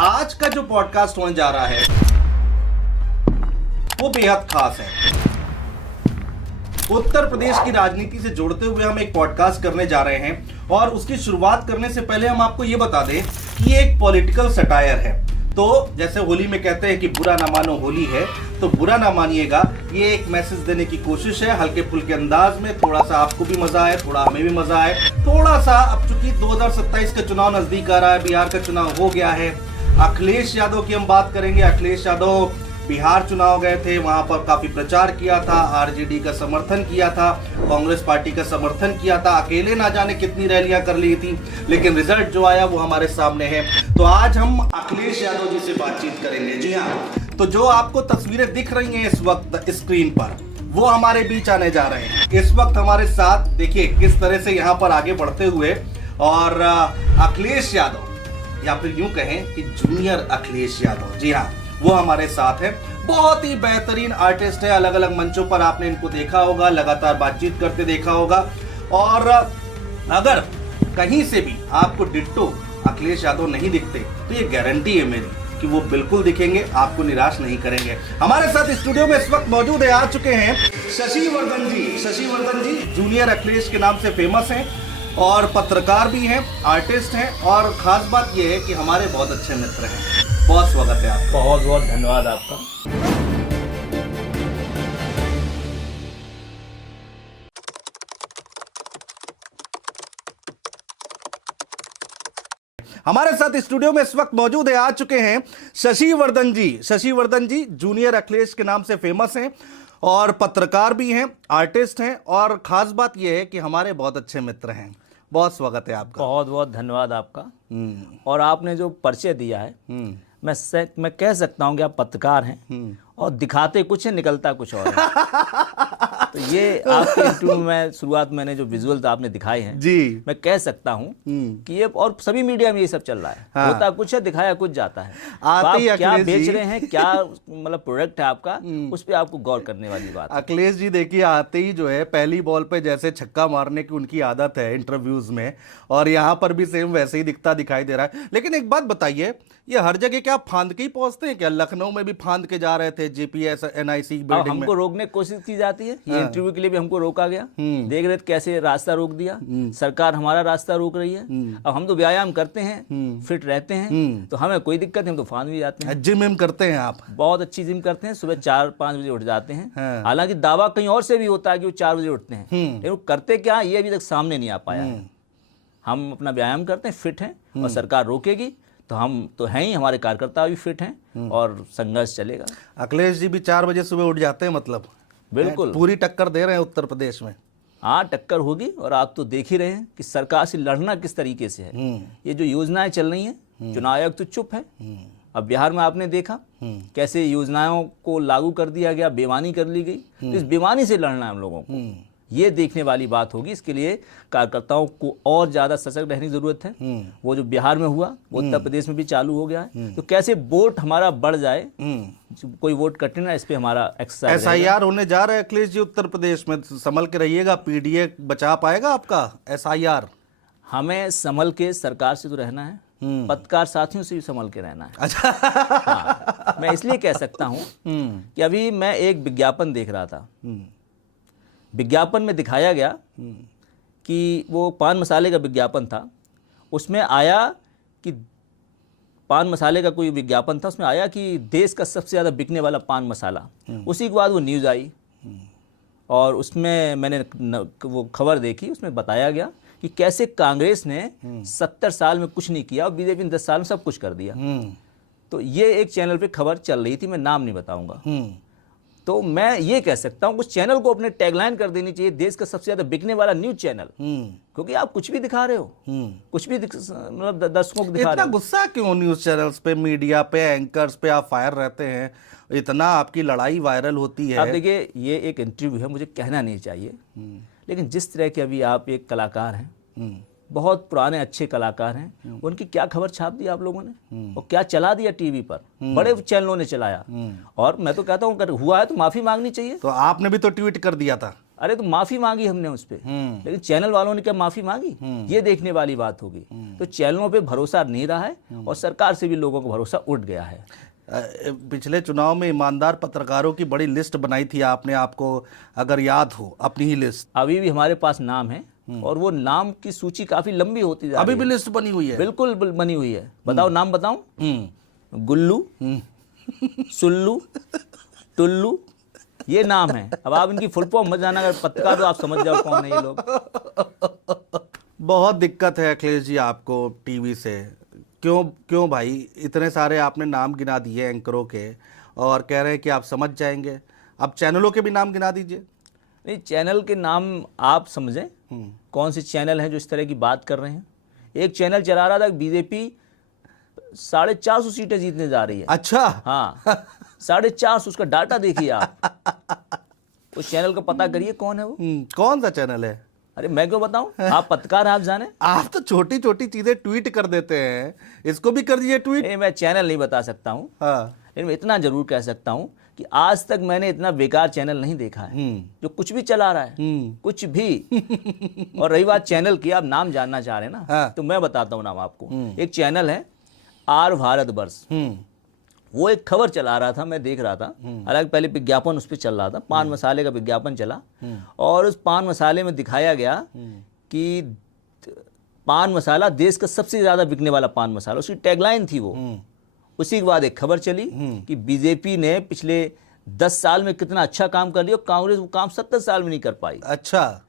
आज का जो पॉडकास्ट होने जा रहा है वो बेहद खास है। उत्तर प्रदेश की राजनीति से जोड़ते हुए हम एक पॉडकास्ट करने जा रहे हैं और उसकी शुरुआत करने से पहले हम आपको ये बता दें कि ये एक पॉलिटिकल सटायर है। तो जैसे होली में कहते हैं कि बुरा ना मानो होली है, तो बुरा ना मानिएगा। ये एक मैसेज देने की कोशिश है हल्के फुल्के अंदाज में, थोड़ा सा आपको भी मजा आए, थोड़ा हमें भी मजा आए, थोड़ा सा। अब चूंकि 2027 का चुनाव नजदीक आ रहा है, बिहार का चुनाव हो गया है। अखिलेश यादव की हम बात करेंगे। अखिलेश यादव बिहार चुनाव गए थे, वहां पर काफी प्रचार किया था, आरजेडी का समर्थन किया था, कांग्रेस पार्टी का समर्थन किया था, अकेले ना जाने कितनी रैलियां कर ली थी, लेकिन रिजल्ट जो आया वो हमारे सामने है। तो आज हम अखिलेश यादव जी से बातचीत करेंगे। जी हाँ, तो जो आपको तस्वीरें दिख रही हैं इस वक्त स्क्रीन पर, वो हमारे बीच आने जा रहे हैं। इस वक्त हमारे साथ देखिए किस तरह से यहाँ पर आगे बढ़ते हुए, और अखिलेश यादव या फिर यूं कहें कि जूनियर अखिलेश यादव, जी हाँ, वो हमारे साथ है। बहुत ही बेहतरीन आर्टिस्ट है, अलग अलग मंचों पर आपने इनको देखा होगा, लगातार बातचीत करते देखा होगा। और अगर कहीं से भी आपको डिट्टो अखिलेश यादव नहीं दिखते तो ये गारंटी है मेरी कि वो बिल्कुल दिखेंगे, आपको निराश नहीं करेंगे। हमारे साथ स्टूडियो में इस वक्त मौजूद है, आ चुके हैं शशि वर्धन जी। शशि वर्धन जी जूनियर अखिलेश के नाम से फेमस हैं और पत्रकार भी हैं, आर्टिस्ट हैं, और खास बात यह है कि हमारे बहुत अच्छे मित्र हैं। बहुत स्वागत है आपका। बहुत बहुत धन्यवाद आपका। हमारे साथ स्टूडियो में इस वक्त मौजूद है, आ चुके हैं शशि वर्धन जी। शशि वर्धन जी जूनियर अखिलेश के नाम से फेमस हैं और पत्रकार भी हैं, आर्टिस्ट हैं, और खास बात यह है कि हमारे बहुत अच्छे मित्र हैं। बहुत स्वागत है आपका। बहुत बहुत धन्यवाद आपका। और आपने जो परिचय दिया है, मैं कह सकता हूं कि आप पत्रकार हैं और दिखाते कुछ है, निकलता कुछ और है। तो ये आपके इंटरव्यू में शुरुआत मैंने जो विजुअल आपने दिखाए हैं जी, मैं कह सकता हूं कि ये, और सभी मीडिया में ये सब चल रहा है। हाँ। होता कुछ है, दिखाया कुछ जाता है। आते ही तो आप क्या अखिलेश बेच जी रहे हैं, क्या मतलब प्रोडक्ट है आपका, उस पर आपको गौर करने वाली बात है। अखिलेश जी देखिए आते ही जो है पहली बॉल पे जैसे छक्का मारने की उनकी आदत है इंटरव्यूज में, और यहाँ पर भी सेम वैसे ही दिखाई दे रहा है। लेकिन एक बात बताइए, ये हर जगह क्या फांद के ही पहुंचते हैं क्या? लखनऊ में भी फांद के जा रहे थे, जेपीएस एनआईसी बिल्डिंग में। हमको रोकने की कोशिश की जाती है। ये इंटरव्यू के लिए भी हमको रोका गया। देख रहे थे कैसे रास्ता रोक दिया, सरकार हमारा रास्ता रोक रही है। अब हम तो व्यायाम करते हैं, फिट रहते हैं, तो हमें कोई दिक्कत नहीं, हम तो फांद भी जाते हैं। जिम करते हैं आप? बहुत अच्छी जिम करते हैं, सुबह 4-5 बजे उठ जाते हैं। हालांकि दावा कहीं और से भी होता है कि वो 4 बजे उठते हैं, लेकिन वो करते क्या ये अभी तक सामने नहीं आ पाया है। हम अपना व्यायाम करते हैं, फिट हैं, और सरकार रोकेगी तो हम तो हैं ही, हमारे कार्यकर्ता भी फिट हैं और संघर्ष चलेगा। अखिलेश जी भी 4 बजे सुबह उठ जाते हैं, मतलब बिल्कुल पूरी टक्कर दे रहे हैं उत्तर प्रदेश में। हाँ, टक्कर होगी, और आप तो देख ही रहे हैं कि सरकार से लड़ना किस तरीके से है। ये जो योजनाएं चल रही हैं, चुनाव आयोग तो चुप है। अब बिहार में आपने देखा कैसे योजनाओं को लागू कर दिया गया, बेईमानी कर ली गई। तो इस बेईमानी से लड़ना है हम लोगों को, ये देखने वाली बात होगी। इसके लिए कार्यकर्ताओं को और ज्यादा सजग रहने की जरूरत है। वो जो बिहार में हुआ वो उत्तर प्रदेश में भी चालू हो गया है। तो कैसे वोट हमारा बढ़ जाए, कोई वोट कटे ना, इस पे हमारा एक्सरसाइज। एसआईआर होने जा रहा है अखिलेश जी उत्तर प्रदेश में, संभल के रहिएगा। पीडीए बचा पाएगा आपका एसआईआर? हमें संभल के सरकार से तो रहना है, पत्रकार साथियों से भी संभल के रहना है। अच्छा। हाँ, मैं इसलिए कह सकता हूँ कि अभी मैं एक विज्ञापन देख रहा था। विज्ञापन में दिखाया गया कि वो पान मसाले का विज्ञापन था। उसमें आया कि पान मसाले का कोई विज्ञापन था, उसमें आया कि देश का सबसे ज़्यादा बिकने वाला पान मसाला। उसी के बाद वो न्यूज़ आई और उसमें मैंने वो खबर देखी, उसमें बताया गया कि कैसे कांग्रेस ने 70 साल में कुछ नहीं किया और बीजेपी ने 10 साल में सब कुछ कर दिया। तो ये एक चैनल पे खबर चल रही थी, मैं नाम नहीं बताऊंगा। तो मैं ये कह सकता हूँ उस चैनल को अपने टैगलाइन कर देनी चाहिए, देश का सबसे ज्यादा बिकने वाला न्यूज चैनल। क्योंकि आप कुछ भी दिखा रहे हो, कुछ भी मतलब दर्शकों को दिखा रहे हो। इतना गुस्सा क्यों न्यूज चैनल्स पे, मीडिया पे, एंकर्स पे आप फायर रहते हैं, इतना आपकी लड़ाई वायरल होती है? आप देखिए, ये एक इंटरव्यू है, मुझे कहना नहीं चाहिए, लेकिन जिस तरह के अभी आप एक कलाकार हैं, बहुत पुराने अच्छे कलाकार हैं, उनकी क्या खबर छाप दी आप लोगों ने, और क्या चला दिया टीवी पर, बड़े चैनलों ने चलाया। और मैं तो कहता हूँ अगर हुआ है तो माफी मांगनी चाहिए। तो आपने भी तो ट्वीट कर दिया था। अरे तो माफी मांगी हमने उस पर, लेकिन चैनल वालों ने क्या माफी मांगी, ये देखने वाली बात होगी। तो चैनलों पे भरोसा नहीं रहा है और सरकार से भी लोगों को भरोसा उठ गया है। पिछले चुनाव में ईमानदार पत्रकारों की बड़ी लिस्ट बनाई थी आपने, आपको अगर याद हो अपनी ही लिस्ट। अभी भी हमारे पास नाम है और वो नाम की सूची काफी लंबी होती जा रही है। अभी भी लिस्ट बनी हुई है? बिल्कुल बनी हुई है। बताओ नाम बताऊं? गुल्लू, सुल्लू, टुल्लू, ये नाम है। अब आप इनकी फुल फॉर्म मत जाना, अगर पत्रकार हो आप समझ जाओ कौन है ये लोग। बहुत दिक्कत है अखिलेश जी आपको टीवी से। क्यों भाई? इतने सारे आपने नाम गिना दिए एंकरों के और कह रहे हैं कि आप समझ जाएंगे। अब चैनलों के भी नाम गिना दीजिए। नहीं, चैनल के नाम आप समझें कौन से चैनल हैं जो इस तरह की बात कर रहे हैं। एक चैनल चला रहा था बीजेपी 450 सीटें जीतने जा रही है। अच्छा, हाँ 450, उसका डाटा देखिए आप। उस चैनल का पता करिए कौन है वो। कौन सा चैनल है? अरे मैं क्यों बताऊं, आप पत्रकार, आप जाने। आप तो छोटी छोटी चीजें ट्वीट कर देते हैं, इसको भी कर दीजिए ट्वीट। नहीं, मैं चैनल नहीं बता सकता हूं, लेकिन मैं इतना जरूर कह सकता हूं कि आज तक मैंने इतना बेकार चैनल नहीं देखा है जो कुछ भी चला रहा है, कुछ भी। और रही बात चैनल की, आप नाम जानना चाह रहे हैं ना, तो मैं बताता हूं नाम आपको। एक चैनल है आर भारतवर्ष, वो एक खबर चला रहा था, मैं देख रहा था। हालांकि पहले विज्ञापन उस पर चल रहा था, पान मसाले का विज्ञापन चला और उस पान मसाले में दिखाया गया कि पान मसाला देश का सबसे ज्यादा बिकने वाला पान मसाला, उसकी टैगलाइन थी वो। उसी के बाद एक खबर चली कि बीजेपी ने पिछले 10 साल में कितना अच्छा काम कर लिया और कांग्रेस वो काम 70 साल में नहीं कर पाई। अच्छा,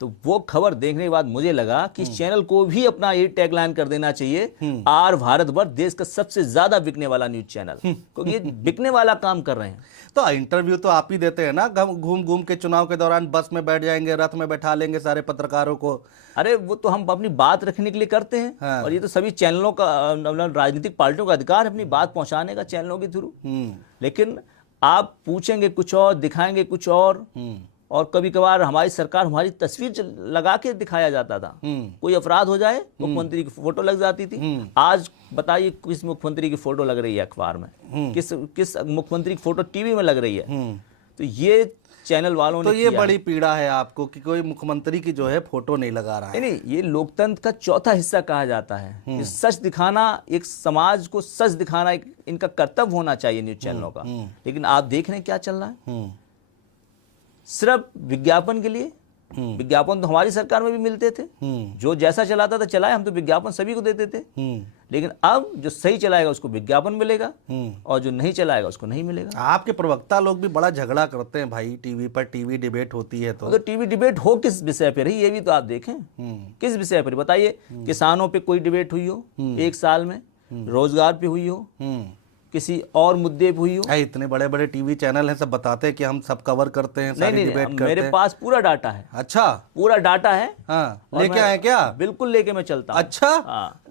तो वो खबर देखने के बाद मुझे लगा कि इस चैनल को भी अपना ये टैगलाइन कर देना चाहिए, आर भारतवर्ष देश का सबसे ज्यादा बिकने वाला न्यूज चैनल, क्योंकि ये बिकने वाला काम कर रहे हैं। तो इंटरव्यू तो आप ही देते हैं ना, घूम घूम के चुनाव के दौरान बस में बैठ जाएंगे, रथ में बैठा लेंगे सारे पत्रकारों को। अरे वो तो हम अपनी बात रखने के लिए करते हैं। हाँ। और ये तो सभी चैनलों का, राजनीतिक पार्टियों का अधिकार है अपनी बात पहुंचाने का चैनलों के थ्रू। लेकिन आप पूछेंगे कुछ और, दिखाएंगे कुछ और कभी कभार हमारी सरकार, हमारी तस्वीर लगा के दिखाया जाता था। कोई अपराध हो जाए मुख्यमंत्री की फोटो लग जाती थी। आज बताइए किस मुख्यमंत्री की फोटो लग रही है अखबार में, किस मुख्यमंत्री की फोटो टीवी में लग रही है। तो ये चैनल वालों ने, तो ये बड़ी पीड़ा है आपको कि कोई मुख्यमंत्री की जो है फोटो नहीं लगा रहा है। नहीं, ये लोकतंत्र का चौथा हिस्सा कहा जाता है। सच दिखाना, एक समाज को सच दिखाना इनका कर्तव्य होना चाहिए न्यूज चैनलों का। लेकिन आप देख रहे हैं क्या चल रहा है, सिर्फ विज्ञापन के लिए। विज्ञापन तो हमारी सरकार में भी मिलते थे, जो जैसा चलाता था चलाए, हम तो विज्ञापन सभी को देते थे। लेकिन अब जो सही चलाएगा उसको विज्ञापन मिलेगा और जो नहीं चलाएगा उसको नहीं मिलेगा। आपके प्रवक्ता लोग भी बड़ा झगड़ा करते हैं भाई टीवी पर, टीवी डिबेट होती है तो टीवी डिबेट हो किस विषय पर ही, ये भी तो आप देखें किस विषय पर बताइए। किसानों पे कोई डिबेट हुई हो एक साल में, रोजगार पे हुई हो, किसी और मुद्दे पे हुई हो। इतने बड़े बड़े टीवी चैनल हैं, सब बताते हैं कि हम सब कवर करते हैं, सारी डिबेट करते हैं। मेरे पास पूरा डाटा है। अच्छा, पूरा डाटा है। हाँ, लेके आए क्या? बिल्कुल लेके मैं चलता हूँ। अच्छा, हाँ।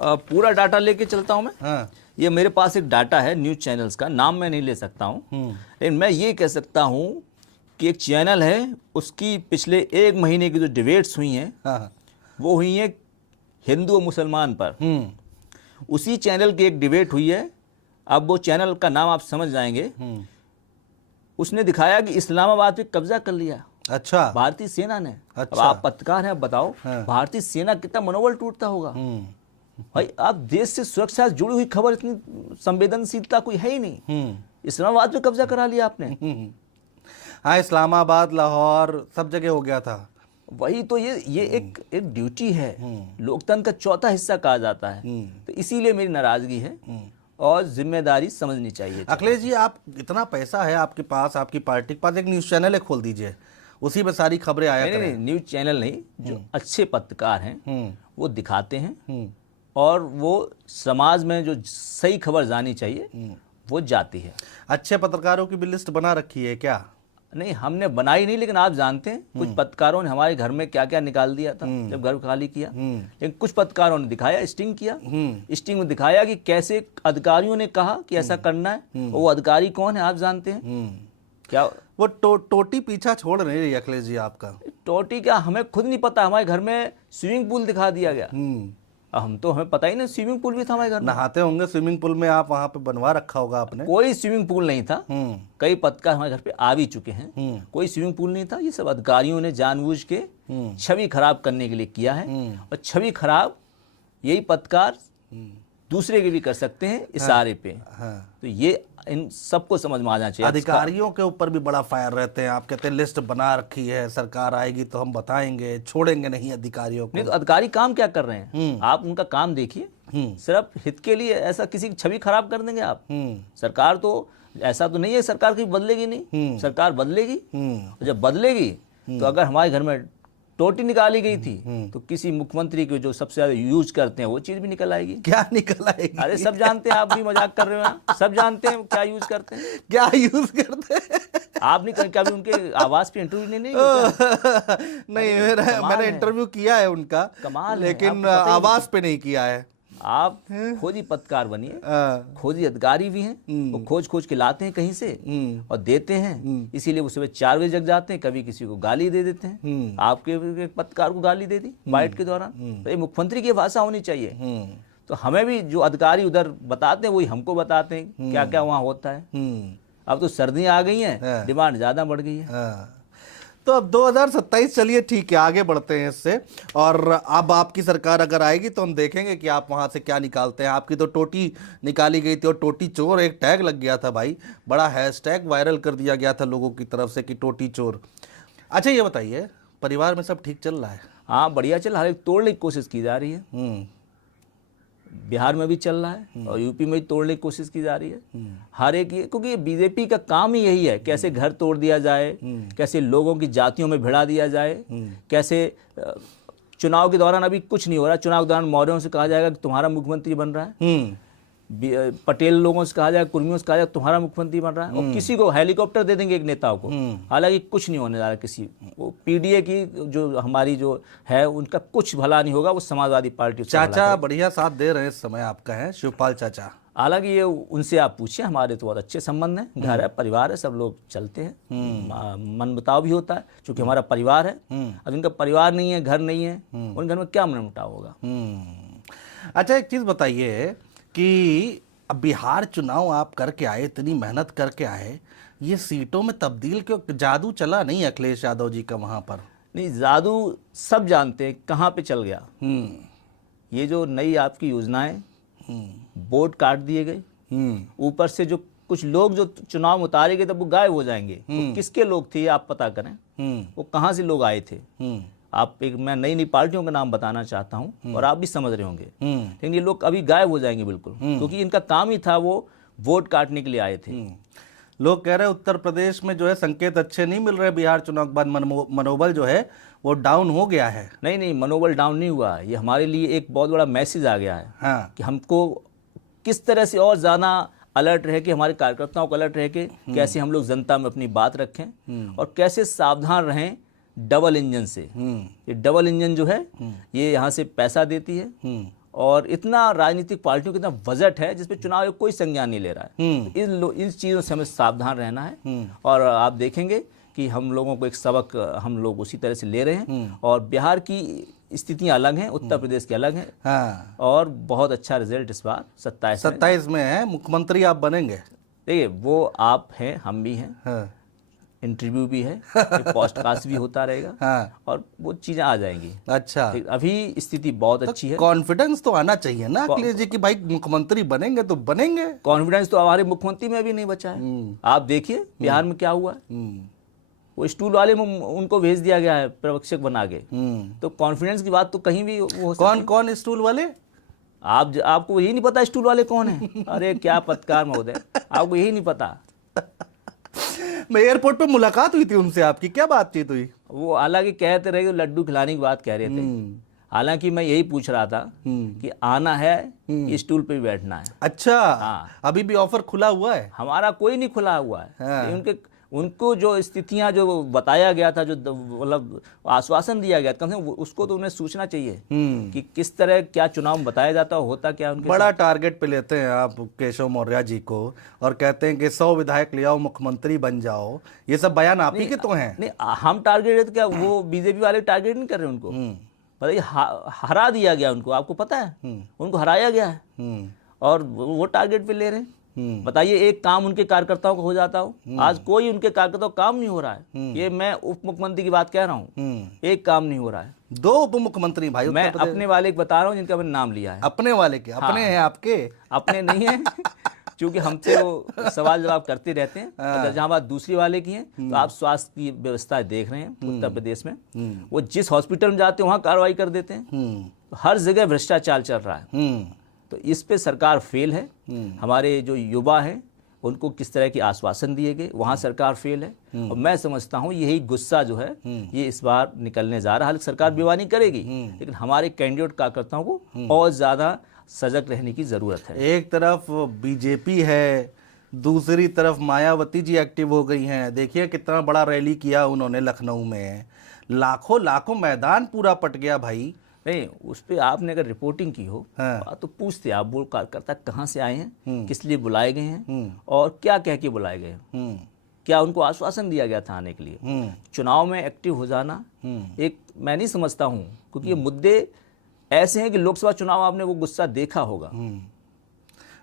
पूरा डाटा लेके चलता हूँ मैं। हाँ। ये मेरे पास एक डाटा है न्यूज चैनल्स का, नाम मैं नहीं ले सकता हूँ, लेकिन मैं ये कह सकता हूँ कि एक चैनल है, उसकी पिछले 1 महीने की जो डिबेट्स हुई हैं, हाँ, वो हुई हैं हिंदू और मुसलमान पर। उसी चैनल की एक डिबेट हुई है, अब वो चैनल का नाम आप समझ जाएंगे। उसने दिखाया कि इस्लामाबाद पे कब्जा कर लिया। अच्छा, भारतीय सेना ने। अच्छा। अब आप पत्रकार हैं, अब बताओ भारतीय सेना कितना मनोबल टूटता होगा। भाई, आप देश से सुरक्षा से जुड़ी हुई खबर, इतनी संवेदनशीलता कोई है ही नहीं। इस्लामाबाद पे कब्जा करा लिया आपने। हाँ, इस्लामाबाद, लाहौर, सब जगह हो गया था। वही तो, ये एक ड्यूटी है, लोकतंत्र का चौथा हिस्सा कहा जाता है। तो इसीलिए मेरी नाराजगी है और जिम्मेदारी समझनी चाहिए। अखिलेश जी, आप इतना पैसा है आपके पास, आपकी पार्टी के पास, एक न्यूज चैनल है खोल दीजिए, उसी में सारी खबरें आया करें। नहीं, न्यूज चैनल नहीं, जो अच्छे पत्रकार हैं वो दिखाते हैं और वो समाज में जो सही खबर जानी चाहिए वो जाती है। अच्छे पत्रकारों की भी लिस्ट बना रखी है क्या? नहीं, हमने बनाई नहीं, लेकिन आप जानते हैं कुछ पत्रकारों ने हमारे घर में क्या क्या निकाल दिया था जब घर खाली किया। लेकिन कुछ पत्रकारों ने दिखाया, स्टिंग किया, स्टिंग में दिखाया कि कैसे अधिकारियों ने कहा कि ऐसा करना है। वो अधिकारी कौन है आप जानते हैं क्या? वो टोटी पीछा छोड़ नहीं रही अखिलेश जी आपका। टोटी क्या, हमें खुद नहीं पता। हमारे घर में स्विमिंग पूल दिखा दिया गया। अब हम तो, हमें पता ही नहीं, स्विमिंग पूल भी था हमारे घर में। नहाते होंगे स्विमिंग पूल में, आप वहां पे बनवा रखा होगा आपने। कोई स्विमिंग पूल नहीं था। कई पत्रकार हमारे घर पे आ भी चुके हैं, कोई स्विमिंग पूल नहीं था। ये सब अधिकारियों ने जानबूझ के छवि खराब करने के लिए किया है, और छवि खराब यही पत्रकार दूसरे के भी कर सकते हैं इशारे पे। तो ये इन सबको समझ में आ जाना चाहिए। अधिकारियों के ऊपर भी बड़ा फायर रहते हैं, आप कहते हैं लिस्ट बना रखी है, सरकार आएगी तो हम बताएंगे, छोड़ेंगे नहीं अधिकारियों को। नहीं तो अधिकारी काम क्या कर रहे हैं, आप उनका काम देखिए। सिर्फ हित के लिए ऐसा किसी की छवि खराब कर देंगे आप। सरकार तो ऐसा तो नहीं है सरकार की बदलेगी नहीं, सरकार बदलेगी। जब बदलेगी तो अगर हमारे घर में टोटी निकाली गई थी तो किसी मुख्यमंत्री को जो सबसे ज्यादा यूज करते हैं वो चीज भी निकल आएगी। क्या निकल आएगी? अरे सब जानते हैं, आप भी मजाक कर रहे हो, सब जानते हैं क्या यूज करते हैं। क्या यूज करते हैं? आपने कभी उनके आवाज पे इंटरव्यू नहीं किया? नहीं, मैंने इंटरव्यू किया है उनका, कमाल है, लेकिन आवाज पे नहीं किया है। आप खोजी पत्रकार बनिए, खोजी अधिकारी भी हैं, वो खोज खोज के लाते हैं कहीं से और देते हैं। इसीलिए वो सुबह 4 बजे जग जाते हैं, कभी किसी को गाली दे देते हैं। आपके पत्रकार को गाली दे दी बाइट के दौरान, तो ये मुख्यमंत्री की भाषा होनी चाहिए। तो हमें भी जो अधिकारी उधर बताते हैं वही हमको बताते हैं क्या क्या वहाँ होता है। अब तो सर्दियाँ आ गई हैं, डिमांड ज़्यादा बढ़ गई है। तो अब 2027 चलिए ठीक है, आगे बढ़ते हैं इससे। और अब आपकी सरकार अगर आएगी तो हम देखेंगे कि आप वहां से क्या निकालते हैं। आपकी तो टोटी निकाली गई थी, और टोटी चोर एक टैग लग गया था भाई, बड़ा हैशटैग वायरल कर दिया गया था लोगों की तरफ से कि टोटी चोर। अच्छा ये बताइए, परिवार में सब ठीक चल रहा है? हाँ बढ़िया चल रहा है, तोड़ने की कोशिश की जा रही है। बिहार में भी चल रहा है और यूपी में भी तोड़ने की कोशिश की जा रही है। हर एक ये, क्योंकि ये बीजेपी का काम ही यही है, कैसे घर तोड़ दिया जाए, कैसे लोगों की जातियों में भिड़ा दिया जाए, कैसे चुनाव के दौरान अभी कुछ नहीं हो रहा, चुनाव के दौरान मौर्यों से कहा जाएगा कि तुम्हारा मुख्यमंत्री बन रहा है, पटेल लोगों से कहा जाएगा, कुर्मियों से कहा जाएगा तुम्हारा मुख्यमंत्री बन रहा है, और किसी को हेलीकॉप्टर दे देंगे एक नेता को। हालांकि कुछ नहीं होने जा रहा किसी वो, पीडीए की जो हमारी जो है उनका कुछ भला नहीं होगा, वो समाजवादी पार्टी। चाचा बढ़िया साथ दे रहे हैं इस समय, आपका है शिवपाल चाचा। हालांकि ये उनसे आप पूछिए, हमारे तो बहुत अच्छे संबंध हैं, घर है, परिवार है, सब लोग चलते हैं, मन मुटाव भी होता है क्योंकि हमारा परिवार है। अब इनका परिवार नहीं है, घर नहीं है, उन घर में क्या मन मुटाव होगा। अच्छा एक चीज बताइए कि अब बिहार चुनाव आप करके आए, इतनी मेहनत करके आए, ये सीटों में तब्दील क्यों, जादू चला नहीं अखिलेश यादव जी का वहां पर? नहीं, जादू सब जानते हैं कहाँ पे चल गया। ये जो नई आपकी योजनाएं, बोर्ड काट दिए गए, ऊपर से जो कुछ लोग जो चुनाव में उतारे गए तब वो गायब हो जाएंगे। तो किसके लोग थे आप पता करें, वो कहाँ से लोग आए थे। आप मैं नई नई पार्टियों का नाम बताना चाहता हूं और आप भी समझ रहे होंगे, लेकिन ये लोग अभी गायब हो जाएंगे बिल्कुल, क्योंकि इनका काम ही था वो वोट काटने के लिए आए थे। लोग कह रहे हैं उत्तर प्रदेश में जो है संकेत अच्छे नहीं मिल रहे, बिहार चुनाव के बाद मनोबल जो है वो डाउन हो गया है। नहीं, मनोबल डाउन नहीं हुआ, ये हमारे लिए एक बहुत बड़ा मैसेज आ गया है। हाँ। कि हमको किस तरह से और ज़्यादा अलर्ट रह के, हमारे कार्यकर्ताओं को अलर्ट रह के कैसे हम लोग जनता में अपनी बात रखें और कैसे सावधान रहें डबल इंजन से। ये डबल इंजन जो है ये यहाँ से पैसा देती है, और इतना राजनीतिक पार्टियों का इतना बजट है जिसपे चुनाव आयोग कोई संज्ञान नहीं ले रहा है। इन चीज़ों से हमें सावधान रहना है, और आप देखेंगे कि हम लोगों को एक सबक हम लोग उसी तरह से ले रहे हैं। और बिहार की स्थितियां अलग हैं, उत्तर प्रदेश की अलग हैं। हाँ। और बहुत अच्छा रिजल्ट इस बार 27 में है, मुख्यमंत्री आप बनेंगे। देखिए वो आप हैं, हम भी हैं। हाँ। इंटरव्यू भी है, पॉडकास्ट भी होता रहेगा। हाँ। और वो चीज़ें आ जाएंगी। अच्छा, अभी स्थिति बहुत अच्छी है। कॉन्फिडेंस तो आना चाहिए ना अखिलेश जी कि भाई मुख्यमंत्री बनेंगे तो बनेंगे। कॉन्फिडेंस तो हमारे मुख्यमंत्री में भी नहीं बचा है। आप देखिए बिहार में क्या हुआ है, वो स्टूल वाले में उनको भेज दिया गया है पर्यवेक्षक बना के। तो कॉन्फिडेंस की बात तो कहीं भी वो कौन स्टूल वाले? आपको यही नहीं पता स्टूल वाले कौन है? अरे क्या पत्रकार महोदय, आपको यही नहीं पता। मैं एयरपोर्ट पे मुलाकात हुई थी उनसे, आपकी क्या बातचीत हुई? वो हालांकि कहते रहे लड्डू खिलाने की बात कह रहे थे, हालांकि मैं यही पूछ रहा था कि आना है, स्टूल पे भी बैठना है। अच्छा। हाँ। अभी भी ऑफर खुला हुआ है? हमारा कोई नहीं खुला हुआ है। हाँ। उनको जो स्थितियां जो बताया गया था, जो मतलब आश्वासन दिया गया, कम से कम उसको तो उन्हें सोचना चाहिए कि किस तरह क्या चुनाव में बताया जाता है, होता क्या उनके बड़ा टारगेट पे लेते हैं आप केशव मौर्य जी को, और कहते हैं कि 100 विधायक ले आओ, मुख्यमंत्री बन जाओ। ये सब बयान आप ही के तो हैं। नहीं, हम टारगेट क्या, वो बीजेपी वाले टारगेट नहीं कर रहे उनको। बताइए, हरा दिया गया उनको, आपको पता है, उनको हराया गया है और वो टारगेट पे ले रहे हैं। बताइए, एक काम उनके कार्यकर्ताओं को हो जाता हो, आज कोई उनके कार्यकर्ताओं का काम नहीं हो रहा है। ये मैं उप मुख्यमंत्री की बात कह रहा हूँ, एक काम नहीं हो रहा है। 2 उप मुख्यमंत्री भाई, मैं अपने वाले बता रहा हूँ जिनका मैंने नाम लिया है। अपने वाले के अपने हैं आपके? अपने नहीं है क्योंकि हमसे वो सवाल जवाब करते रहते हैं। अगर जहाँ बात दूसरी वाले की है तो आप स्वास्थ्य की व्यवस्था देख रहे हैं उत्तर प्रदेश में, वो जिस हॉस्पिटल में जाते हैं वहाँ कार्रवाई कर देते हैं। हर जगह भ्रष्टाचार चल रहा है। तो इस पे सरकार फेल है। हमारे जो युवा हैं उनको किस तरह के आश्वासन दिए गए, वहाँ सरकार फेल है। और मैं समझता हूँ यही गुस्सा जो है ये इस बार निकलने जा रहा है। हालांकि सरकार बेईमानी करेगी, लेकिन हमारे कैंडिडेट कार्यकर्ताओं को और ज़्यादा सजग रहने की ज़रूरत है। एक तरफ बीजेपी है, दूसरी तरफ मायावती जी एक्टिव हो गई हैं। देखिए कितना बड़ा रैली किया उन्होंने लखनऊ में, लाखों मैदान पूरा पट गया भाई। नहीं, उस पर आपने अगर रिपोर्टिंग की हो हाँ। तो पूछते आप, वो कार्यकर्ता कहाँ से आए हैं, किस लिए बुलाए गए हैं और क्या कह के बुलाए गए हैं, क्या उनको आश्वासन दिया गया था आने के लिए। चुनाव में एक्टिव हो जाना एक, मैं नहीं समझता हूँ, क्योंकि ये मुद्दे ऐसे हैं कि लोकसभा चुनाव आपने वो गुस्सा देखा होगा।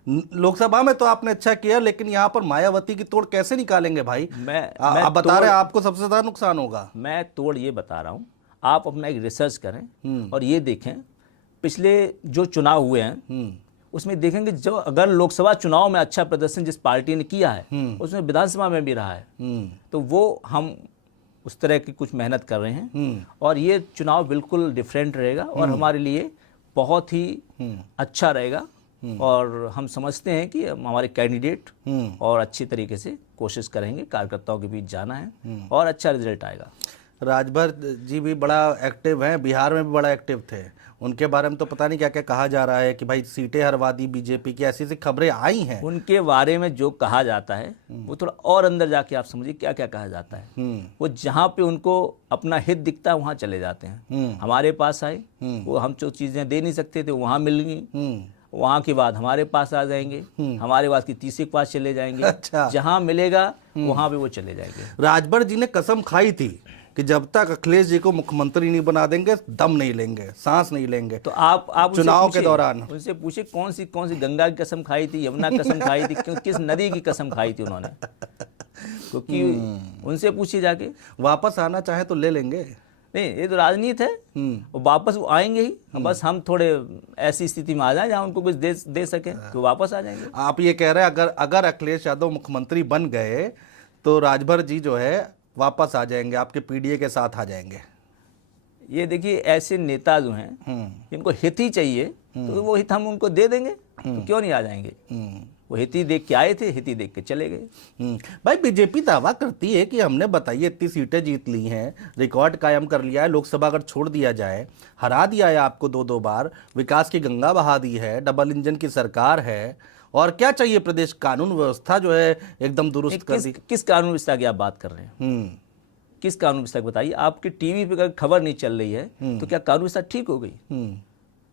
लोकसभा में तो आपने अच्छा किया, लेकिन यहाँ पर मायावती की तोड़ कैसे निकालेंगे भाई? मैं आप बता रहे हैं आपको सबसे ज्यादा नुकसान होगा। मैं तोड़ ये बता रहा हूँ, आप अपना एक रिसर्च करें और ये देखें पिछले जो चुनाव हुए हैं उसमें देखेंगे जो अगर लोकसभा चुनाव में अच्छा प्रदर्शन जिस पार्टी ने किया है उसमें विधानसभा में भी रहा है। तो वो हम उस तरह की कुछ मेहनत कर रहे हैं और ये चुनाव बिल्कुल डिफरेंट रहेगा और हमारे लिए बहुत ही अच्छा रहेगा। और हम समझते हैं कि हमारे कैंडिडेट और अच्छी तरीके से कोशिश करेंगे, कार्यकर्ताओं के बीच जाना है और अच्छा रिजल्ट आएगा। राजभर जी भी बड़ा एक्टिव हैं, बिहार में भी बड़ा एक्टिव थे, उनके बारे में तो पता नहीं क्या क्या कहा जा रहा है कि भाई सीटें हरवा दी बीजेपी की, ऐसी ऐसी खबरें आई हैं। उनके बारे में जो कहा जाता है वो थोड़ा और अंदर जाके आप समझिए क्या क्या कहा जाता है। वो जहाँ पे उनको अपना हित दिखता है वहाँ चले जाते हैं। हमारे पास आए, वो हम जो चीज़ें दे नहीं सकते थे वहाँ मिल गई, वहाँ के बाद हमारे पास आ जाएंगे, हमारे बाद की तीसरे के पास चले जाएंगे। अच्छा। जहाँ मिलेगा वहाँ पे वो चले जाएंगे। राजभर जी ने कसम खाई थी कि जब तक अखिलेश जी को मुख्यमंत्री नहीं बना देंगे दम नहीं लेंगे, सांस नहीं लेंगे। तो आप चुनाव के दौरान उनसे पूछे कौन सी गंगा की कसम खाई थी, यमुना की कसम खाई थी, किस नदी की कसम खाई थी उन्होंने, क्योंकि उनसे पूछिए जाके। वापस आना चाहे तो ले लेंगे। नहीं, ये तो राजनीति है, और वापस वो आएंगे ही। बस हम थोड़े ऐसी स्थिति में आ जाए जहाँ उनको कुछ दे सके तो वापस आ जाएंगे। आप ये कह रहे हैं अगर अखिलेश यादव मुख्यमंत्री बन गए तो राजभर जी जो है वापस आ जाएंगे, आपके पीडीए के साथ आ जाएंगे। ये देखिए, ऐसे नेता जो हैं जिनको हित ही चाहिए तो वो हित हम उनको दे देंगे, तो क्यों नहीं आ जाएंगे। वो हित ही देख के आए थे, हित ही देख के चले गए। भाई बीजेपी दावा करती है कि हमने बताइए इतनी सीटें जीत ली हैं, रिकॉर्ड कायम कर लिया है, लोकसभा अगर छोड़ दिया जाए हरा दिया है आपको 2-2 बार, विकास की गंगा बहा दी है, डबल इंजन की सरकार है, और क्या चाहिए? प्रदेश कानून व्यवस्था जो है एकदम दुरुस्त कर दी। किस कानून व्यवस्था की आप बात कर रहे हैं? किस कानून व्यवस्था की बताइए? आपकी टीवी पे अगर खबर नहीं चल रही है तो क्या कानून व्यवस्था ठीक हो गई?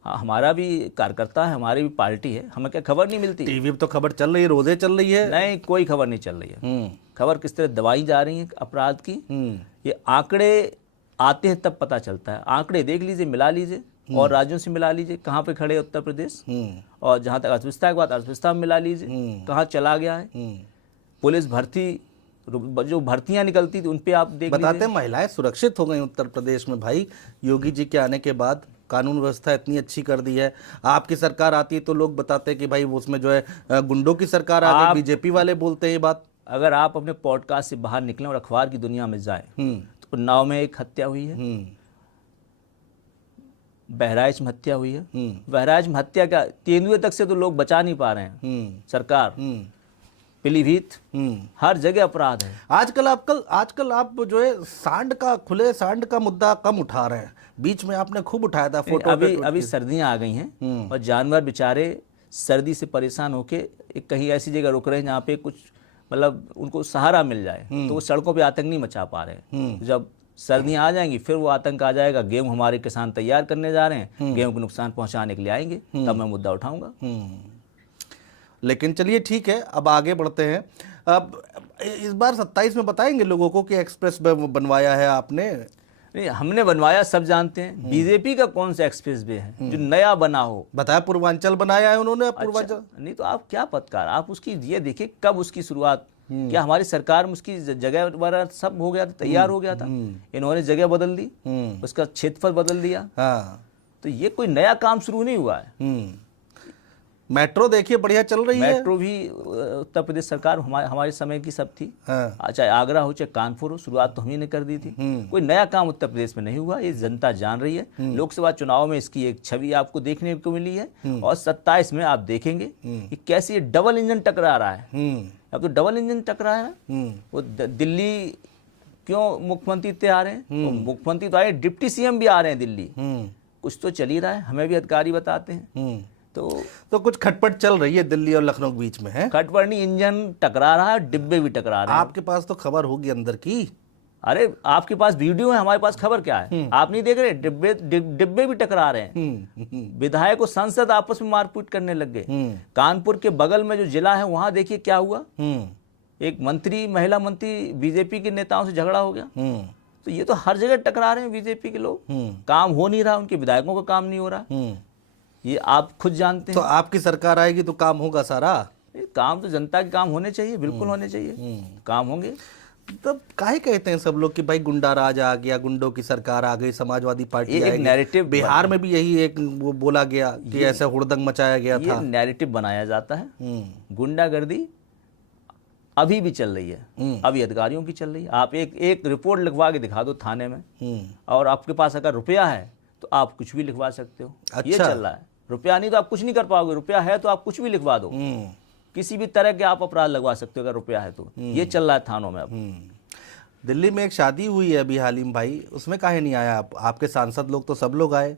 हाँ, हमारा भी कार्यकर्ता है, हमारी भी पार्टी है, हमें क्या खबर नहीं मिलती? टीवी पे तो खबर चल रही है, रोजे चल रही है। नहीं, कोई खबर नहीं चल रही है। खबर किस तरह दबाई जा रही है अपराध की, ये आंकड़े आते हैं तब पता चलता है। आंकड़े देख लीजिए, मिला लीजिए और राज्यों से मिला लीजिए कहाँ पे खड़े उत्तर प्रदेश, और जहाँ तक अर्थव्यवस्था की बात, अर्थव्यवस्था में मिला लीजिए कहाँ चला गया है। पुलिस भर्ती, जो भर्तियां निकलती थी उन पे आप देख बताते, महिलाएं सुरक्षित हो गई उत्तर प्रदेश में भाई, योगी जी के आने के बाद कानून व्यवस्था इतनी अच्छी कर दी है। आपकी सरकार आती है तो लोग बताते हैं कि भाई उसमें जो है गुंडों की सरकार आ गई, बीजेपी वाले बोलते हैं ये बात। अगर आप अपने पॉडकास्ट से बाहर निकलें और अखबार की दुनिया में जाएं तो उन्नाव में एक हत्या हुई है, बहराइच में हत्या हुई है। बहराइच में हत्या क्या, तेंदुए तक से तो लोग बचा नहीं पा रहे हैं सरकार। पीलीभीत, हर जगह अपराध है। आजकल आप जो है खुले सांड का मुद्दा कम उठा रहे हैं, बीच में आपने खूब उठाया था फोटो। अभी सर्दियां आ गई हैं और जानवर बेचारे सर्दी से परेशान होके कहीं ऐसी जगह रुक रहे हैं जहाँ पे कुछ मतलब उनको सहारा मिल जाए, तो वो सड़कों पे आतंक नहीं मचा पा रहे हैं। जब सर्दियां आ जाएंगी फिर वो आतंक आ जाएगा। गेहूं हमारे किसान तैयार करने जा रहे हैं, गेहूं को नुकसान पहुंचाने के लिए आएंगे, तब मैं मुद्दा उठाऊंगा। लेकिन चलिए ठीक है, अब आगे बढ़ते हैं। अब इस बार 27 में बताएंगे लोगों को कि एक्सप्रेस बनवाया है आपने। नहीं, हमने बनवाया सब जानते हैं। बीजेपी का कौन सा एक्सप्रेस वे है जो नया बना हो? बताया पूर्वांचल बनाया है उन्होंने, पूर्वांचल। अच्छा, नहीं तो आप क्या पत्रकार, आप उसकी ये देखिए कब उसकी शुरुआत, क्या हमारी सरकार में उसकी जगह वगैरह सब हो गया था, तैयार हो गया था, इन्होंने जगह बदल दी, उसका क्षेत्रफल बदल दिया। हाँ, तो ये कोई नया काम शुरू नहीं हुआ है। मेट्रो देखिए बढ़िया चल रही है। मेट्रो भी उत्तर प्रदेश सरकार हमारे समय की सब थी। हाँ। चाहे आगरा हो चाहे कानपुर हो, शुरुआत तो हमही ने कर दी थी। कोई नया काम उत्तर प्रदेश में नहीं हुआ, ये जनता जान रही है। लोकसभा चुनाव में इसकी एक छवि आपको देखने को मिली है, और 27 में आप देखेंगे कि कैसे ये डबल इंजन टकरा रहा है। अब तो डबल इंजन टकरा है ना। वो दिल्ली क्यों मुख्यमंत्री इतने आ रहे हैं? मुख्यमंत्री तो आए, डिप्टी सीएम भी आ रहे हैं दिल्ली। कुछ तो चल ही रहा है, हमें भी अधिकारी बताते हैं। तो कुछ खटपट चल रही है दिल्ली और लखनऊ के बीच में, है? खटपट नहीं, इंजन टकरा रहा है, डिब्बे भी टकरा रहे हैं। आपके पास तो खबर होगी अंदर की। अरे आपके पास वीडियो है, हमारे पास खबर क्या है? आप नहीं देख रहे? डिब्बे भी टकरा रहे हैं। विधायक और सांसद आपस में मारपीट करने लग गए। कानपुर के बगल में जो जिला है वहां देखिए क्या हुआ। एक मंत्री, महिला मंत्री बीजेपी के नेताओं से झगड़ा हो गया। तो ये तो हर जगह टकरा रहे हैं बीजेपी के लोग। काम हो नहीं रहा, उनके विधायकों का काम नहीं हो रहा, ये आप खुद जानते हैं। तो आपकी सरकार आएगी तो काम होगा सारा? काम तो जनता के काम होने चाहिए, बिल्कुल होने चाहिए, काम होंगे। तब काहे कहते हैं सब लोग कि भाई गुंडा राज आ गया, गुंडों की सरकार आ गई, समाजवादी पार्टी एक नैरेटिव, बिहार में भी यही एक वो बोला गया कि ऐसा हुड़दंग मचाया गया था। नैरेटिव बनाया जाता है। गुंडागर्दी अभी भी चल रही है, अभी अधिकारियों की चल रही है। आप एक रिपोर्ट लिखवा के दिखा दो थाने में, और आपके पास अगर रुपया है तो आप कुछ भी लिखवा सकते हो। अच्छा। ये चल रहा है। रुपया नहीं तो आप कुछ नहीं कर पाओगे, रुपया है तो आप कुछ भी लिखवा दो, किसी भी तरह के आप अपराध लगवा सकते हो अगर रुपया है तो। ये चल रहा है थानों में अब। दिल्ली में एक शादी हुई है अभी हाल ही में भाई, उसमें काहे नहीं आया आप? आपके सांसद लोग तो सब लोग आए।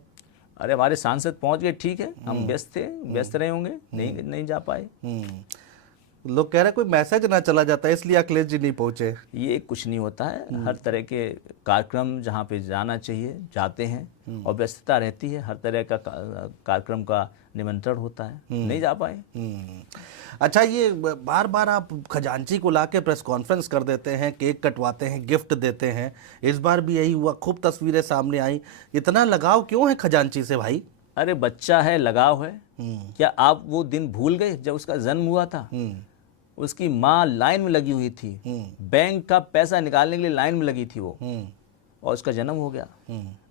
अरे हमारे सांसद पहुंच गए, ठीक है, हम व्यस्त थे, व्यस्त रहे होंगे, नहीं जा पाए। लोग कह रहे कोई मैसेज ना चला जाता है इसलिए अखिलेश जी नहीं पहुंचे। ये कुछ नहीं होता है, हर तरह के कार्यक्रम जहाँ पे जाना चाहिए जाते हैं, और व्यस्तता रहती है, हर तरह का कार्यक्रम का निमंत्रण होता है, नहीं जा पाए। अच्छा, ये बार बार आप खजांची को लाके प्रेस कॉन्फ्रेंस कर देते हैं, केक कटवाते हैं, गिफ्ट देते हैं, इस बार भी यही हुआ, खूब तस्वीरें सामने आई। इतना लगाव क्यों है खजांची से भाई? अरे बच्चा है, लगाव है। क्या आप वो दिन भूल गए जब उसका जन्म हुआ था? उसकी माँ लाइन में लगी हुई थी, बैंक का पैसा निकालने के लिए लाइन में लगी थी वो, और उसका जन्म हो गया।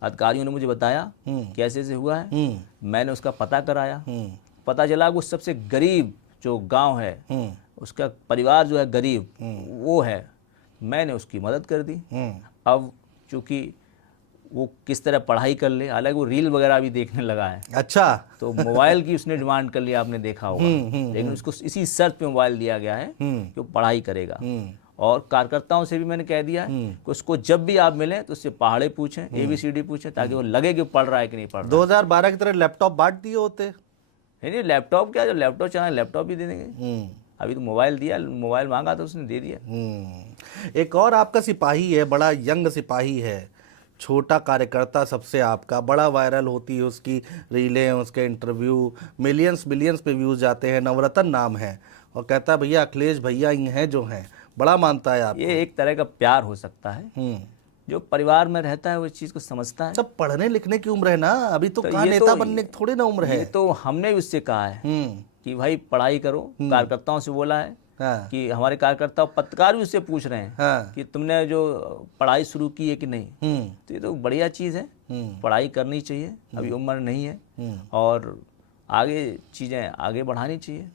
अधिकारियों ने मुझे बताया कैसे से हुआ है। मैंने उसका पता कराया, पता चला वो सबसे गरीब जो गांव है, उसका परिवार जो है गरीब वो है। मैंने उसकी मदद कर दी। अब चूंकि वो किस तरह पढ़ाई कर ले, हालांकि वो रील वगैरह भी देखने लगा है। अच्छा। तो मोबाइल की उसने डिमांड कर लिया, आपने देखा होगा। लेकिन उसको इसी शर्त पे मोबाइल दिया गया है कि वो पढ़ाई करेगा। और कार्यकर्ताओं से भी मैंने कह दिया है कि उसको जब भी आप मिलें तो उससे पहाड़े पूछें, ABCD पूछें, ताकि वो लगे कि पढ़ रहा है कि नहीं पढ़ रहा। 2012 की तरह लैपटॉप बांट दिए होते। नहीं, लैपटॉप क्या, जो लैपटॉप चलाए लैपटॉप भी दे देंगे। अभी तो मोबाइल दिया, मोबाइल मांगा तो उसने दे दिया। एक और आपका सिपाही है, बड़ा यंग सिपाही है, छोटा कार्यकर्ता सबसे आपका, बड़ा वायरल होती है उसकी रीलें, उसके इंटरव्यू, मिलियंस बिलियंस पे व्यूज जाते हैं। नवरत्न नाम है, और कहता है भैया अखिलेश भैया ही हैं जो हैं, बड़ा मानता है आप। ये एक तरह का प्यार हो सकता है, जो परिवार में रहता है वो इस चीज को समझता है। सब पढ़ने लिखने की उम्र है ना, अभी तो कहाँ नेता बनने की थोड़ी ना उम्र है। ये तो हमने भी उससे कहा है कि भाई पढ़ाई करो। कार्यकर्ताओं से बोला है कि हमारे कार्यकर्ता, पत्रकार भी उससे पूछ रहे हैं कि तुमने जो पढ़ाई शुरू की है कि नहीं। तो ये तो बढ़िया चीज़ है, पढ़ाई करनी चाहिए, अभी उम्र नहीं है, और आगे चीज़ें आगे बढ़ानी चाहिए।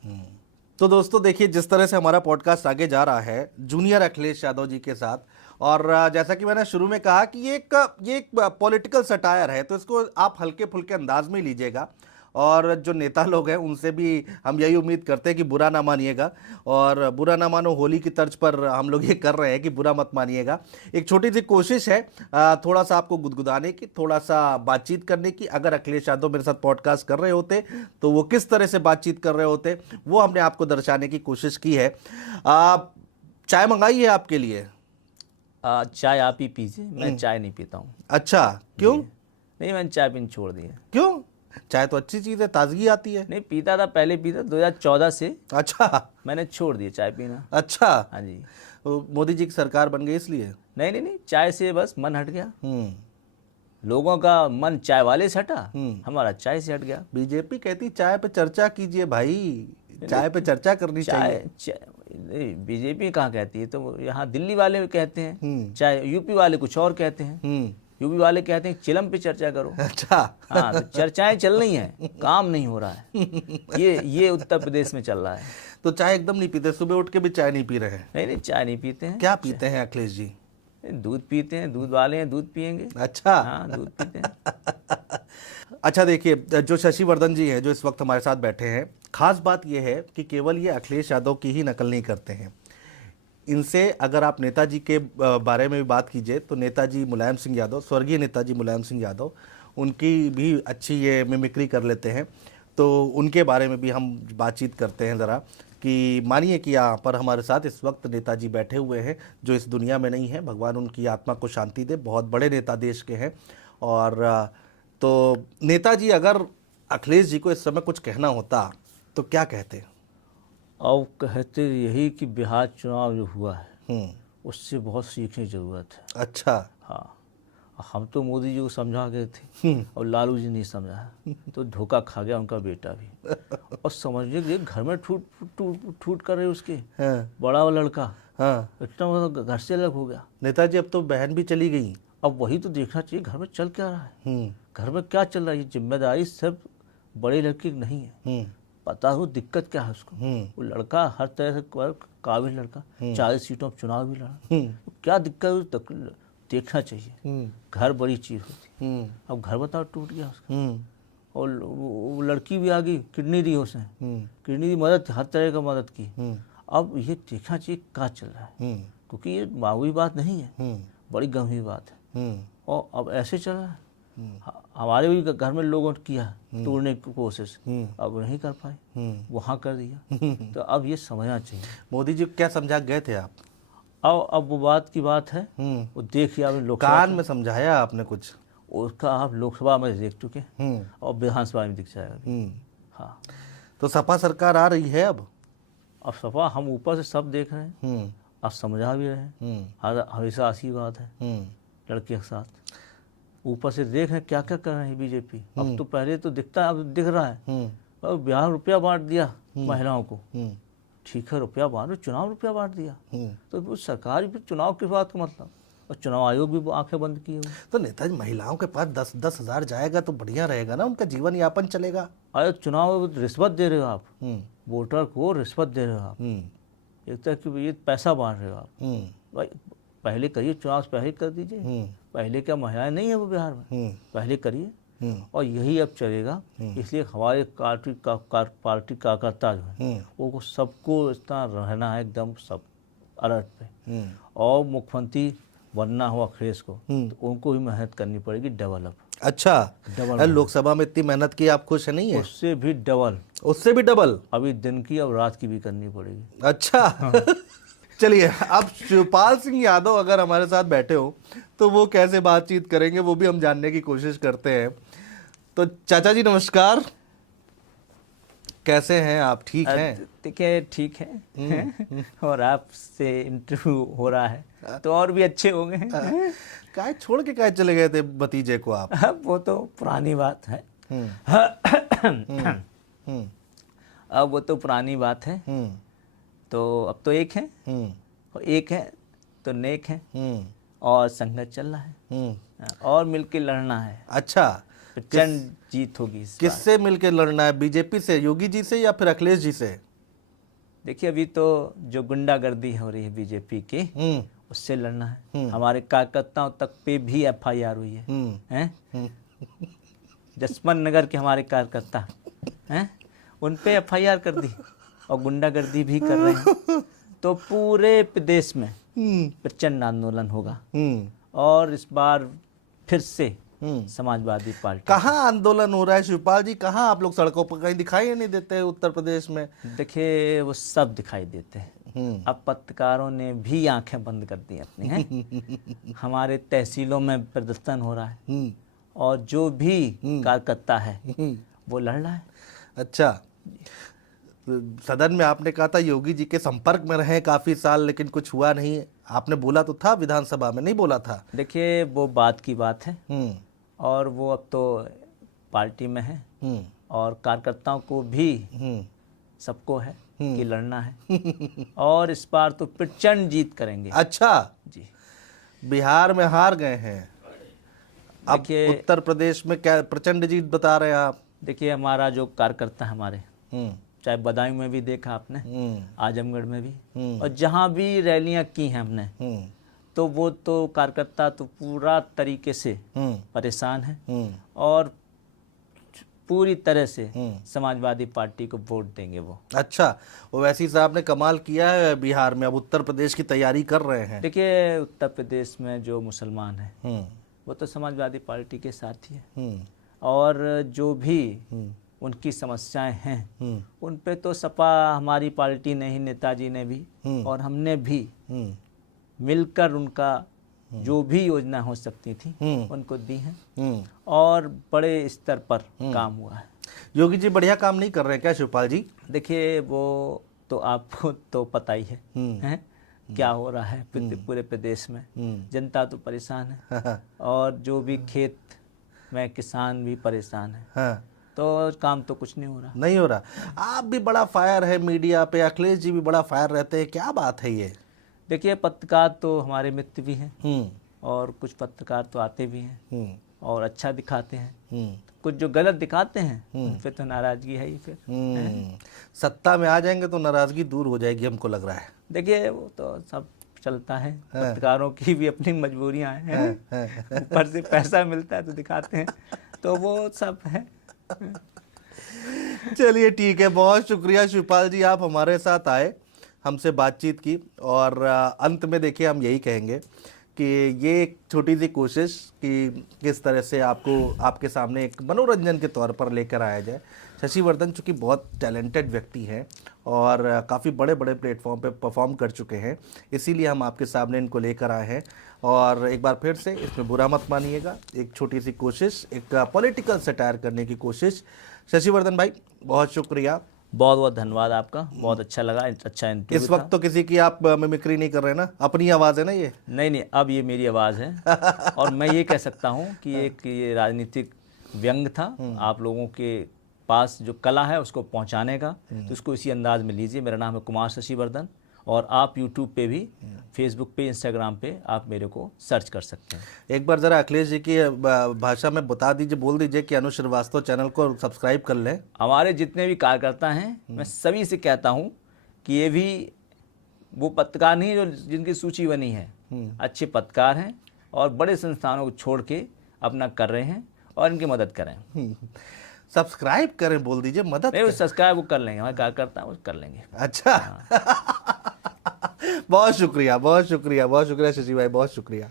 तो दोस्तों देखिए, जिस तरह से हमारा पॉडकास्ट आगे जा रहा है जूनियर अखिलेश यादव जी के साथ, और जैसा कि मैंने शुरू में कहा कि ये एक पॉलिटिकल सटायर है, तो इसको आप हल्के फुल्के अंदाज में लीजिएगा। और जो नेता लोग हैं उनसे भी हम यही उम्मीद करते हैं कि बुरा ना मानिएगा, और बुरा ना मानो होली की तर्ज पर हम लोग ये कर रहे हैं कि बुरा मत मानिएगा। एक छोटी सी कोशिश है थोड़ा सा आपको गुदगुदाने की, थोड़ा सा बातचीत करने की। अगर अखिलेश यादव मेरे साथ पॉडकास्ट कर रहे होते तो वो किस तरह से बातचीत कर रहे होते, वो हमने आपको दर्शाने की कोशिश की है। चाय मंगाई है आपके लिए? चाय आप ही पीजिए, मैं चाय नहीं पीता हूँ। अच्छा, क्यों? नहीं, मैंने चाय पीनी छोड़ दी है। क्यों? चाय तो अच्छी चीज़ है, ताजगी आती है। नहीं, पीता था, पहले पीता 2014 से। अच्छा, मैंने छोड़ दिया चाय पीना। अच्छा, हाँ जी। मोदी जी की सरकार बन गई इसलिए? नहीं, चाय से बस मन हट गया। लोगों का मन चाय वाले से हटा, हमारा चाय से हट गया। बीजेपी कहती चाय पे चर्चा कीजिए भाई, चाय पे चर्चा करनी चाहिए। बीजेपी कहाँ कहती है, तो यहाँ दिल्ली वाले कहते हैं चाय, यूपी वाले कुछ और कहते हैं। यूपी वाले कहते हैं चिलम पे चर्चा करो। अच्छा। हाँ, तो चर्चाएं चल रही हैं, काम नहीं हो रहा है। ये उत्तर प्रदेश में चल रहा है। तो चाय एकदम नहीं पीते, सुबह उठ के भी चाय नहीं पी रहे हैं? नहीं, चाय नहीं पीते हैं। क्या पीते हैं अखिलेश जी? दूध पीते हैं, दूध वाले हैं, दूध पियेंगे। अच्छा। हाँ, दूध पीते हैं। अच्छा, देखिए, जो शशि वर्धन जी हैं जो इस वक्त हमारे साथ बैठे हैं, खास बात यह है कि केवल ये अखिलेश यादव की ही नकल नहीं करते हैं। इनसे अगर आप नेताजी के बारे में भी बात कीजिए तो नेताजी मुलायम सिंह यादव, स्वर्गीय नेताजी मुलायम सिंह यादव, उनकी भी अच्छी ये मिमिक्री कर लेते हैं। तो उनके बारे में भी हम बातचीत करते हैं ज़रा, कि मानिए कि यहाँ पर हमारे साथ इस वक्त नेताजी बैठे हुए हैं जो इस दुनिया में नहीं है, भगवान उनकी आत्मा को शांति दे, बहुत बड़े नेता देश के हैं। और तो नेताजी अगर अखिलेश जी को इस समय कुछ कहना होता तो क्या कहते? अब कहते यही कि बिहार चुनाव जो हुआ है उससे बहुत सीखने की जरूरत है। अच्छा। हाँ, हम तो मोदी जी को समझा गए थे और लालू जी नहीं समझाया, तो धोखा खा गया उनका बेटा भी। और समझिए कि घर में ठूट कर रहे उसके बड़ा वाला लड़का, इतना मतलब घर से अलग हो गया। नेताजी अब तो बहन भी चली गई। अब वही तो देखना चाहिए घर में चल क्या रहा है, घर में क्या चल रहा है। ये जिम्मेदारी सिर्फ बड़े लड़के की नहीं है, पता हो दिक्कत क्या है उसको। वो लड़का हर तरह से काबिल लड़का, 40 सीटों पर चुनाव भी लड़ा, तो क्या दिक्कत है देखना चाहिए। घर बड़ी चीज होती, अब घर बताओ टूट गया उसका। और वो लड़की भी आ गई, किडनी दी उसने, किडनी दी मदद, हर तरह का मदद की। अब ये देखना चाहिए क्या चल रहा है, क्योंकि ये मामूली बात नहीं है, बड़ी गंभीर बात है। और अब ऐसे चल रहा है। हमारे भी घर में लोगों ने किया तोड़ने की कोशिश, अब नहीं कर पाए, वहाँ कर दिया। तो अब ये समझना चाहिए। मोदी जी क्या समझा गए थे आप? अब वो बात की बात है, वो देखिए आपने लोकसभा कान में समझाया आपने कुछ उसका, आप लोकसभा में देख चुके और विधानसभा में दिख जाएगा। हाँ, तो सपा सरकार आ रही है अब सपा हम ऊपर से सब देख रहे हैं, अब समझा भी रहे हैं। हमेशा आशीर्वाद है लड़के के साथ, ऊपर से देख रहे हैं क्या क्या कर रहे हैं बीजेपी। अब तो पहले तो दिखता है, अब दिख रहा है। और बिहार रुपया बांट दिया महिलाओं को, ठीक है, रुपया बांट, चुनाव रुपया बांट दिया, तो वो सरकार भी चुनाव के बाद का मतलब, और चुनाव आयोग भी आंखें बंद किए। तो नेताजी महिलाओं के पास 10-10 हज़ार जाएगा तो बढ़िया रहेगा ना, उनका जीवन यापन चलेगा। अरे चुनाव रिश्वत दे रहे हो आप, वोटर को रिश्वत दे रहे हो आप, एक तरह की ये पैसा बांट रहे हो आप। भाई पहले करिए, चुनाव से पहले कर दीजिए। पहले क्या महिलाएं नहीं है वो बिहार में, पहले करिए। और यही अब चलेगा। इसलिए हमारे पार्टी कार्यकर्ता जो है वो सबको इतना रहना है एकदम सब अलर्ट पे। और मुख्यमंत्री बनना हो अखिलेश को तो उनको भी मेहनत करनी पड़ेगी डबल अप। अच्छा, लोकसभा में इतनी मेहनत की, आप खुश नहीं है? उससे भी डबल, उससे भी डबल, अभी दिन की अब रात की भी करनी पड़ेगी। अच्छा। चलिए, अब शिवपाल सिंह यादव अगर हमारे साथ बैठे हो तो वो कैसे बातचीत करेंगे वो भी हम जानने की कोशिश करते हैं। तो चाचा जी नमस्कार, कैसे हैं आप? ठीक हैं? देखिए ठीक है। और आपसे इंटरव्यू हो रहा है तो और भी अच्छे होंगे। काय छोड़ के काय चले गए थे भतीजे को आप? वो तो पुरानी बात है। अब वो तो पुरानी बात है, तो अब तो एक है, एक है तो नेक है, और संघर्ष चल रहा है और मिलके लड़ना है। अच्छा, प्रचंड जीत होगी। किससे मिलके लड़ना है? बीजेपी से, योगी जी से, या फिर अखिलेश जी से? देखिए अभी तो जो गुंडागर्दी हो रही है बीजेपी की उससे लड़ना है। हमारे कार्यकर्ताओं तक पे भी FIR हुई है, जसवंत नगर के हमारे कार्यकर्ता हैं, उन पे FIR कर दी और गुंडागर्दी भी कर रहे हैं। तो पूरे प्रदेश में प्रचंड आंदोलन होगा और इस बार फिर से समाजवादी पार्टी। कहाँ आंदोलन हो रहा है शिवपाल जी? कहाँ आप लोग सड़कों पर कहीं दिखाई नहीं देते उत्तर प्रदेश में? देखिए वो सब दिखाई देते हैं। अब पत्रकारों ने भी आंखें बंद कर दी अपनी हैं। हमारे तहसीलों में प्रदर्शन हो रहा है और जो भी कार्यकर्ता है वो लड़ रहा है। अच्छा, सदन में आपने कहा था योगी जी के संपर्क में रहे काफी साल लेकिन कुछ हुआ नहीं, आपने बोला तो था, विधानसभा में नहीं बोला था? देखिए वो बात की बात है और वो अब तो पार्टी में है और कार्यकर्ताओं को भी सबको है कि लड़ना है और इस बार तो प्रचंड जीत करेंगे। अच्छा जी, बिहार में हार गए हैं, अब देखिए उत्तर प्रदेश में क्या प्रचंड जीत बता रहे हैं आप? देखिए हमारा जो कार्यकर्ता हमारे, चाहे बदायूं में भी देखा आपने, आजमगढ़ में भी, और जहाँ भी रैलियां की हैं हमने, तो वो तो कार्यकर्ता तो पूरा तरीके से परेशान है और पूरी तरह से समाजवादी पार्टी को वोट देंगे वो। अच्छा, वो वैसी साहब ने कमाल किया है बिहार में, अब उत्तर प्रदेश की तैयारी कर रहे हैं। देखिए उत्तर प्रदेश में जो मुसलमान हैं वो तो समाजवादी पार्टी के साथ ही है और जो भी उनकी समस्याएं हैं उन पे तो सपा हमारी पार्टी ने ही, नेताजी ने भी और हमने भी मिलकर उनका जो भी योजना हो सकती थी उनको दी हैं और बड़े स्तर पर काम हुआ है। योगी जी बढ़िया काम नहीं कर रहे हैं क्या शिवपाल जी? देखिए वो तो आपको तो पता ही है क्या हो रहा है पूरे प्रदेश में, जनता तो परेशान है और जो भी खेत में किसान भी परेशान है, तो काम तो कुछ नहीं हो रहा। नहीं हो रहा। आप भी बड़ा फायर है मीडिया पे, अखिलेश जी भी बड़ा फायर रहते हैं, क्या बात है ये? देखिए पत्रकार तो हमारे मित्र भी हैं और कुछ पत्रकार तो आते भी हैं और अच्छा दिखाते हैं, कुछ जो गलत दिखाते हैं फिर तो नाराजगी है ही फिर। सत्ता में आ जाएंगे तो नाराजगी दूर हो जाएगी हमको लग रहा है। देखिए वो तो सब चलता है, पत्रकारों की भी अपनी मजबूरियां हैं, ऊपर से पैसा मिलता है तो दिखाते हैं, तो वो सब है। चलिए ठीक है, बहुत शुक्रिया शिवपाल जी, आप हमारे साथ आए, हमसे बातचीत की और अंत में देखिए हम यही कहेंगे कि ये एक छोटी सी कोशिश कि किस तरह से आपको आपके सामने एक मनोरंजन के तौर पर लेकर आया जाए। शशि वर्धन चूँकि बहुत टैलेंटेड व्यक्ति हैं और काफ़ी बड़े बड़े प्लेटफॉर्म पे परफॉर्म कर चुके हैं, इसीलिए हम आपके सामने इनको लेकर आए हैं। और एक बार फिर से इसमें बुरा मत मानिएगा, एक छोटी सी कोशिश, एक पॉलिटिकल सटायर करने की कोशिश। शशि वर्धन भाई बहुत शुक्रिया, बहुत बहुत धन्यवाद आपका, बहुत अच्छा लगा, अच्छा इंटरव्यू। इस वक्त तो किसी की आप मिमिक्री नहीं कर रहे ना, अपनी आवाज़ है ना ये? नहीं, अब ये मेरी आवाज़ है और मैं ये कह सकता हूँ कि एक ये राजनीतिक व्यंग था, आप लोगों के पास जो कला है उसको पहुँचाने का, तो उसको इसी अंदाज में लीजिए। मेरा नाम है कुमार शशि वर्धन और आप यूट्यूब पे भी, फेसबुक पे, इंस्टाग्राम पे आप मेरे को सर्च कर सकते हैं। एक बार ज़रा अखिलेश जी की भाषा में बता दीजिए, बोल दीजिए कि अनु श्रीवास्तव चैनल को सब्सक्राइब कर लें। हमारे जितने भी कार्यकर्ता हैं मैं सभी से कहता हूँ कि ये भी वो पत्रकार नहीं जो जिनकी सूची बनी है, अच्छे पत्रकार हैं और बड़े संस्थानों को छोड़ के अपना कर रहे हैं और इनकी मदद करें। सब्सक्राइब करें बोल दीजिए, मदद नहीं, वो सब्सक्राइब वो कर लेंगे, हमारे कार्यकर्ता वो कर लेंगे। अच्छा बहुत शुक्रिया, बहुत शुक्रिया, बहुत शुक्रिया शशि भाई, बहुत शुक्रिया।